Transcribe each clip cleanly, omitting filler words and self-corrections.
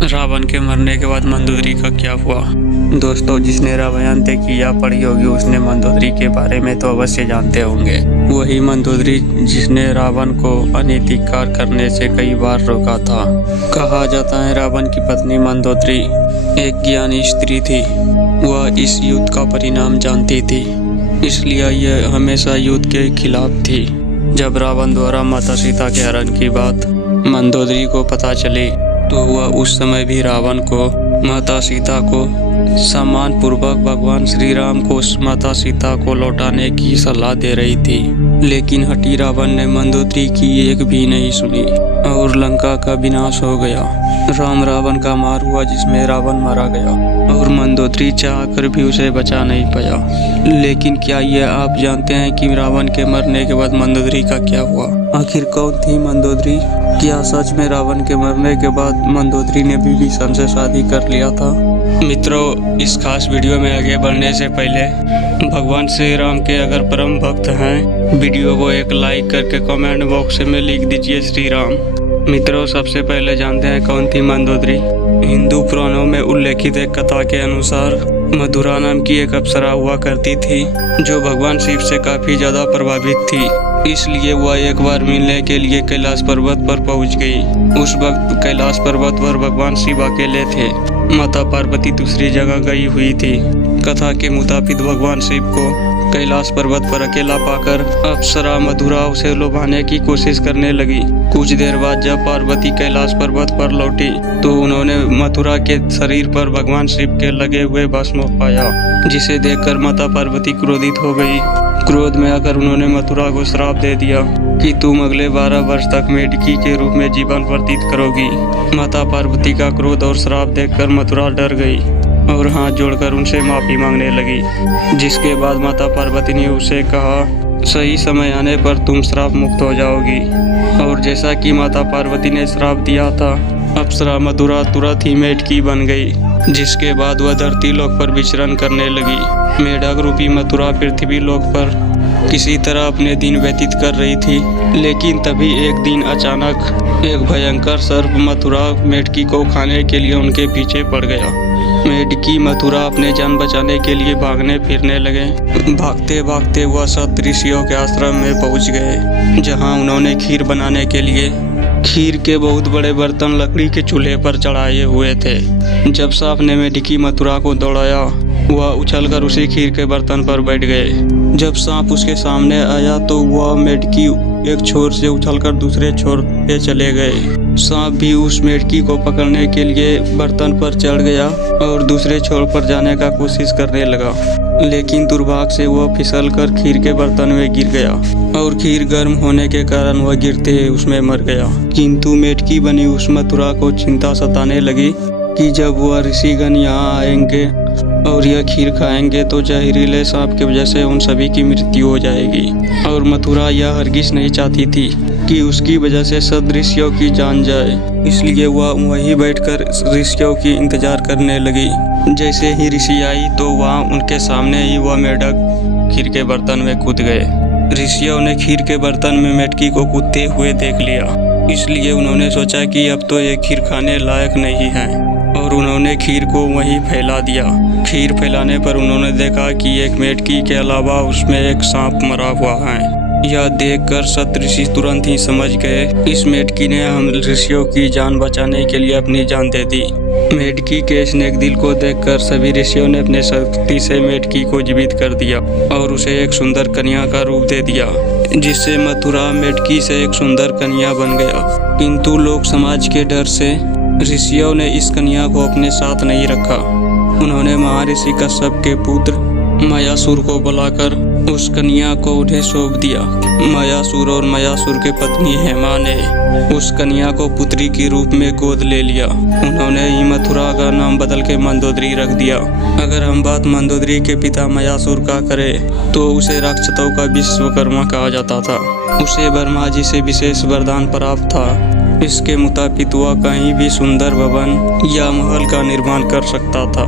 रावण के मरने के बाद मंदोदरी का क्या हुआ। दोस्तों, जिसने रामायण देखी या पढ़ी होगी उसने मंदोदरी के बारे में तो अवश्य जानते होंगे। वही मंदोदरी जिसने रावण को अनैतिक कार्य करने से कई बार रोका था। कहा जाता है रावण की पत्नी मंदोदरी एक ज्ञानी स्त्री थी। वह इस युद्ध का परिणाम जानती थी, इसलिए यह हमेशा युद्ध के खिलाफ थी। जब रावण द्वारा माता सीता के हरण की बात मंदोदरी को पता चली तो वह उस समय भी रावण को माता सीता को सम्मान पूर्वक भगवान श्री राम को माता सीता को लौटाने की सलाह दे रही थी। लेकिन हठी रावण ने मंदोदरी की एक भी नहीं सुनी और लंका का विनाश हो गया। राम रावण का मार हुआ जिसमें रावण मारा गया और मंदोदरी चाहकर भी उसे बचा नहीं पाया। लेकिन क्या यह आप जानते हैं कि रावण के मरने के बाद मंदोदरी का क्या हुआ? आखिर कौन थी मंदोदरी? क्या सच में रावण के मरने के बाद मंदोदरी ने विभीषण से शादी कर लिया था? मित्रों, इस खास वीडियो में आगे बढ़ने से पहले भगवान श्री राम के अगर परम भक्त हैं, वीडियो को एक लाइक करके कमेंट बॉक्स में लिख दीजिए श्री राम। मित्रों, सबसे पहले जानते हैं कौन थी मंदोदरी। हिंदू पुराणों में उल्लेखित एक कथा के अनुसार मधुरा नाम की एक अप्सरा हुआ करती थी जो भगवान शिव से काफी ज्यादा प्रभावित थी। इसलिए वह एक बार मिलने के लिए कैलाश पर्वत पर पहुंच गई। उस वक्त कैलाश पर्वत पर भगवान शिव अकेले थे, माता पार्वती दूसरी जगह गई हुई थी। कथा के मुताबिक भगवान शिव को कैलाश पर्वत पर अकेला पाकर अप्सरा मधुरा उसे लुभाने की कोशिश करने लगी। कुछ देर बाद जब पार्वती कैलाश पर्वत पर लौटी तो उन्होंने मथुरा के शरीर पर भगवान शिव के लगे हुए भस्म पाया, जिसे देखकर माता पार्वती क्रोधित हो गई। क्रोध में आकर उन्होंने मथुरा को श्राप दे दिया कि तुम अगले 12 वर्ष तक मेढकी के रूप में जीवन व्यतीत करोगी। माता पार्वती का क्रोध और श्राप देखकर मथुरा डर गई और हाथ जोड़कर उनसे माफी मांगने लगी। जिसके बाद माता पार्वती ने उसे कहा, सही समय आने पर तुम श्राप मुक्त हो जाओगी। और जैसा कि माता पार्वती ने श्राप दिया था, अप्सरा मधुरा तुरंत ही मेढकी बन गई। जिसके बाद वह धरती लोक पर विचरण करने लगी। मेढक रूपी मथुरा पृथ्वी लोक पर किसी तरह अपने दिन व्यतीत कर रही थी। लेकिन तभी एक दिन अचानक एक भयंकर सर्प मथुरा मेढकी को खाने के लिए उनके पीछे पड़ गया। मेढकी मथुरा अपने जान बचाने के लिए भागने फिरने लगे। भागते भागते वह सत ऋषियों के आश्रम में पहुंच गए, जहां उन्होंने खीर बनाने के लिए खीर के बहुत बड़े बर्तन लकड़ी के चूल्हे पर चढ़ाए हुए थे। जब सांप ने मेढकी मथुरा को दौड़ाया, वह उछलकर उसी खीर के बर्तन पर बैठ गए। जब सांप उसके सामने आया तो वह मेढकी एक छोर से उछलकर दूसरे छोर पे चले गए। सांप भी उस मेढकी को पकड़ने के लिए बर्तन पर चढ़ गया और दूसरे छोर पर जाने का कोशिश करने लगा। लेकिन दुर्भाग्य से वह फिसलकर खीर के बर्तन में गिर गया और खीर गर्म होने के कारण वह गिरते ही उसमें मर गया। किंतु मेढकी बनी उस मथुरा को चिंता सताने लगी कि जब वह ऋषिगण यहाँ आएंगे और यह खीर खाएंगे तो जहरीले सांप की वजह से उन सभी की मृत्यु हो जाएगी। और मथुरा यह हरगिज नहीं चाहती थी कि उसकी वजह से सब ऋषियों की जान जाए। इसलिए वह वहीं बैठकर ऋषियों की इंतजार करने लगी। जैसे ही ऋषि आई तो वहाँ उनके सामने ही वह मेढक खीर के बर्तन में कूद गए। ऋषियों ने खीर के बर्तन में मेढकी को कूदते हुए देख लिया, इसलिए उन्होंने सोचा कि अब तो ये खीर खाने लायक नहीं है और उन्होंने खीर को वहीं फैला दिया। खीर फैलाने पर उन्होंने देखा कि एक मेढकी के अलावा उसमें एक सांप मरा हुआ है। यह देखकर सत ऋषि तुरंत ही समझ गए, इस मेढकी ने हम ऋषियों की जान बचाने के लिए अपनी जान दे दी। मेढकी के इस नेक दिल को देखकर सभी ऋषियों ने अपने शक्ति से मेढकी को जीवित कर दिया और उसे एक सुंदर कन्या का रूप दे दिया, जिससे मथुरा मेढकी से एक सुंदर कन्या बन गया। किंतु लोक समाज के डर से ऋषियों ने इस कन्या को अपने साथ नहीं रखा। उन्होंने महर्षि कश्यप के पुत्र मयासुर को बुलाकर उस कन्या को उन्हें सौंप दिया। मयासुर और मयासुर के पत्नी हेमा ने उस कन्या को पुत्री के रूप में गोद ले लिया। उन्होंने ही मथुरा का नाम बदल के मंदोदरी रख दिया। अगर हम बात मंदोदरी के पिता मयासुर का करें तो उसे राक्षसों का विश्वकर्मा कहा जाता था। उसे ब्रह्मा जी से विशेष वरदान प्राप्त था। इसके मुताबिक वह कहीं भी सुंदर भवन या महल का निर्माण कर सकता था।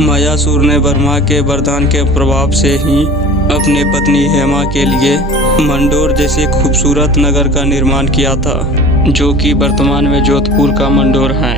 मयासुर ने ब्रह्मा के वरदान के प्रभाव से ही अपने पत्नी हेमा के लिए मंडोर जैसे खूबसूरत नगर का निर्माण किया था, जो कि वर्तमान में जोधपुर का मंडोर है।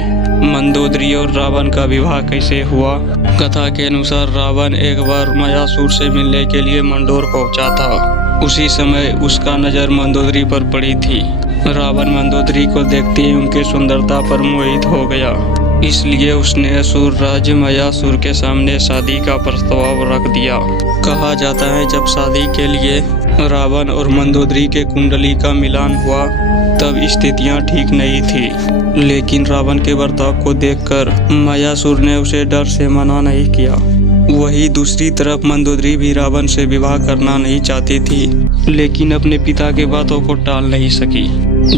मंदोदरी और रावण का विवाह कैसे हुआ। कथा के अनुसार रावण एक बार मयासुर से मिलने के लिए मंडोर पहुंचा था। उसी समय उसका नजर मंदोदरी पर पड़ी थी। रावण मंदोदरी को देखते ही उनकी सुंदरता पर मोहित हो गया, इसलिए उसने असुर राज्य मयासुर के सामने शादी का प्रस्ताव रख दिया। कहा जाता है जब शादी के लिए रावण और मंदोदरी के कुंडली का मिलान हुआ तब स्थितियां ठीक नहीं थी, लेकिन रावण के बर्ताव को देखकर मयासुर ने उसे डर से मना नहीं किया। वही दूसरी तरफ मंदोदरी भी रावण से विवाह करना नहीं चाहती थी, लेकिन अपने पिता के बातों को टाल नहीं सकी,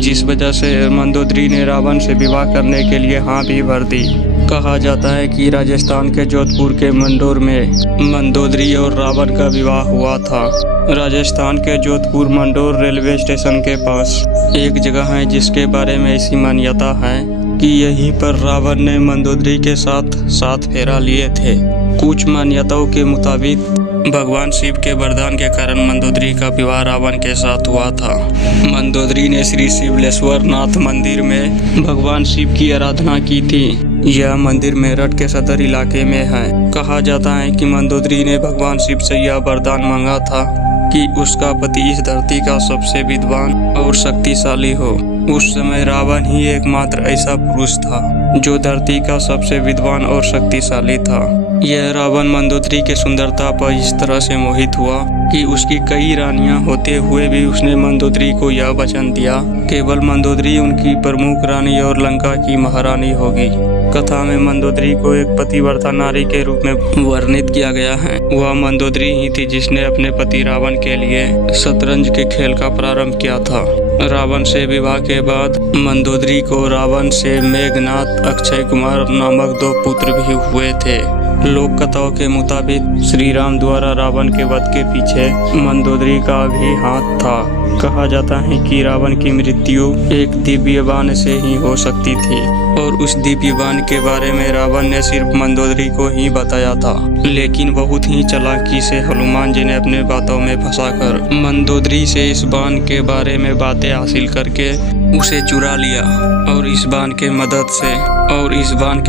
जिस वजह से मंदोदरी ने रावण से विवाह करने के लिए हाँ भी भर दी। कहा जाता है कि राजस्थान के जोधपुर के मंडोर में मंदोदरी और रावण का विवाह हुआ था। राजस्थान के जोधपुर मंडोर रेलवे स्टेशन के पास एक जगह है जिसके बारे में ऐसी मान्यता है कि यहीं पर रावण ने मंदोदरी के साथ 7 फेरा लिए थे। कुछ मान्यताओं के मुताबिक भगवान शिव के वरदान के कारण मंदोदरी का विवाह रावण के साथ हुआ था। मंदोदरी ने श्री शिवलेश्वर नाथ मंदिर में भगवान शिव की आराधना की थी। यह मंदिर मेरठ के सदर इलाके में है। कहा जाता है कि मंदोदरी ने भगवान शिव से यह वरदान मांगा था कि उसका पति इस धरती का सबसे विद्वान और शक्तिशाली हो। उस समय रावण ही एकमात्र ऐसा पुरुष था जो धरती का सबसे विद्वान और शक्तिशाली था। यह रावण मंदोदरी के सुंदरता पर इस तरह से मोहित हुआ कि उसकी कई रानियां होते हुए भी उसने मंदोदरी को यह वचन दिया केवल मंदोदरी उनकी प्रमुख रानी और लंका की महारानी होगी। कथा में मंदोदरी को एक पतिव्रता नारी के रूप में वर्णित किया गया है। वह मंदोदरी ही थी जिसने अपने पति रावण के लिए शतरंज के खेल का प्रारंभ किया था। रावण से विवाह के बाद मंदोदरी को रावण से मेघनाथ, अक्षय कुमार नामक 2 पुत्र भी हुए थे। लोक कथाओं के मुताबिक श्री राम द्वारा रावण के वध के पीछे मंदोदरी का भी हाथ था। कहा जाता है कि रावण की मृत्यु एक दिव्य बाण से ही हो सकती थी और उस दिव्य बाण के बारे में रावण ने सिर्फ मंदोदरी को ही बताया था, लेकिन बहुत ही चालाकी से हनुमान जी ने अपने बातों में फंसाकर मंदोदरी से इस बाण के बारे में बातें हासिल करके उसे चुरा लिया और इस बाण के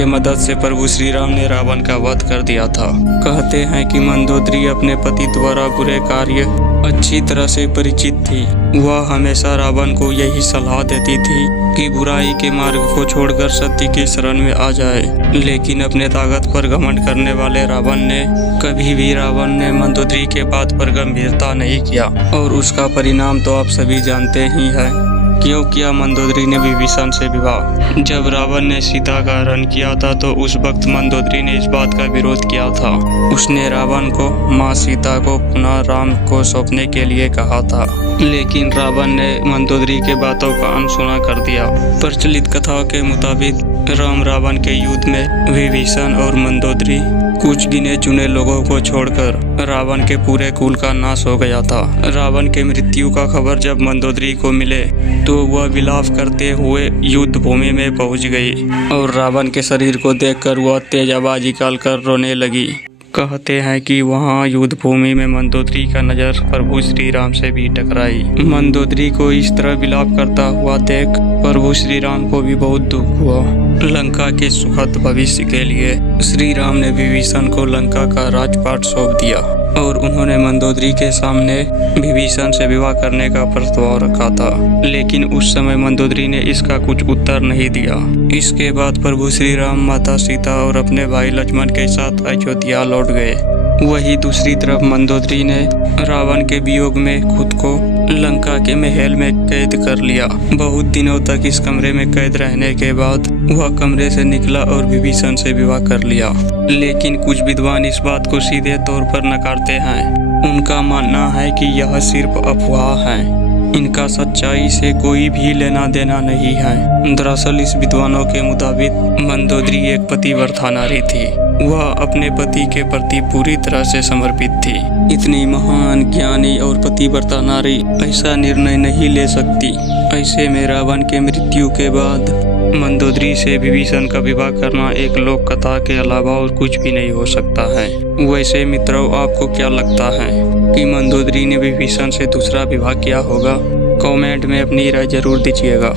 मदद से प्रभु श्री राम ने रावण का वध कर दिया था। कहते हैं कि मंदोदरी अपने पति द्वारा बुरे कार्य अच्छी तरह से परिचित थी। वह हमेशा रावण को यही सलाह देती थी कि बुराई के मार्ग को छोड़कर सत्य की शरण में आ जाए, लेकिन अपने ताकत पर घमंड करने वाले रावण ने मंदोदरी के बात पर गंभीरता नहीं किया और उसका परिणाम तो आप सभी जानते ही हैं। क्यों किया मंदोदरी ने विभीषण से विवाह। जब रावण ने सीता का हरण किया था तो उस वक्त मंदोदरी ने इस बात का विरोध किया था। उसने रावण को माँ सीता को पुनः राम को सौंपने के लिए कहा था, लेकिन रावण ने मंदोदरी के बातों का अनसुना कर दिया। प्रचलित कथाओं के मुताबिक राम रावण के युद्ध में विभीषण और मंदोदरी कुछ गिने चुने लोगों को छोड़कर रावण के पूरे कुल का नाश हो गया था। रावण के मृत्यु का खबर जब मंदोदरी को मिले तो वह विलाप करते हुए युद्ध भूमि में पहुंच गई और रावण के शरीर को देखकर वह तेज आवाज निकालकर रोने लगी। कहते हैं कि वहां युद्ध भूमि में मंदोदरी का नजर प्रभु श्री राम से भी टकराई। मंदोदरी को इस तरह विलाप करता हुआ देख प्रभु श्री राम को भी बहुत दुख हुआ। लंका के सुखद भविष्य के लिए श्री राम ने विभीषण को लंका का राजपाट सौंप दिया और उन्होंने मंदोदरी के सामने विभीषण से विवाह करने का प्रस्ताव रखा था, लेकिन उस समय मंदोदरी ने इसका कुछ उत्तर नहीं दिया। इसके बाद प्रभु श्री राम, माता सीता और अपने भाई लक्ष्मण के साथ अयोध्या लौट गए। वही दूसरी तरफ मंदोदरी ने रावण के वियोग में खुद को लंका के महल में कैद कर लिया। बहुत दिनों तक इस कमरे में कैद रहने के बाद वह कमरे से निकला और विभीषण से विवाह कर लिया, लेकिन कुछ विद्वान इस बात को सीधे तौर पर नकारते हैं। उनका मानना है कि यह सिर्फ अफवाह है, इनका सच्चाई से कोई भी लेना देना नहीं है। दरअसल इस विद्वानों के मुताबिक मंदोदरी एक पतिव्रता नारी थी। वह अपने पति के प्रति पूरी तरह से समर्पित थी। इतनी महान, ज्ञानी और पतिव्रता नारी ऐसा निर्णय नहीं ले सकती। ऐसे में रावण के मृत्यु के बाद मंदोदरी से विभीषण का विवाह करना एक लोक कथा के अलावा और कुछ भी नहीं हो सकता है। वैसे मित्रों, आपको क्या लगता है कि मंदोदरी ने विभीषण से दूसरा विवाह किया होगा? कमेंट में अपनी राय जरूर दीजिएगा।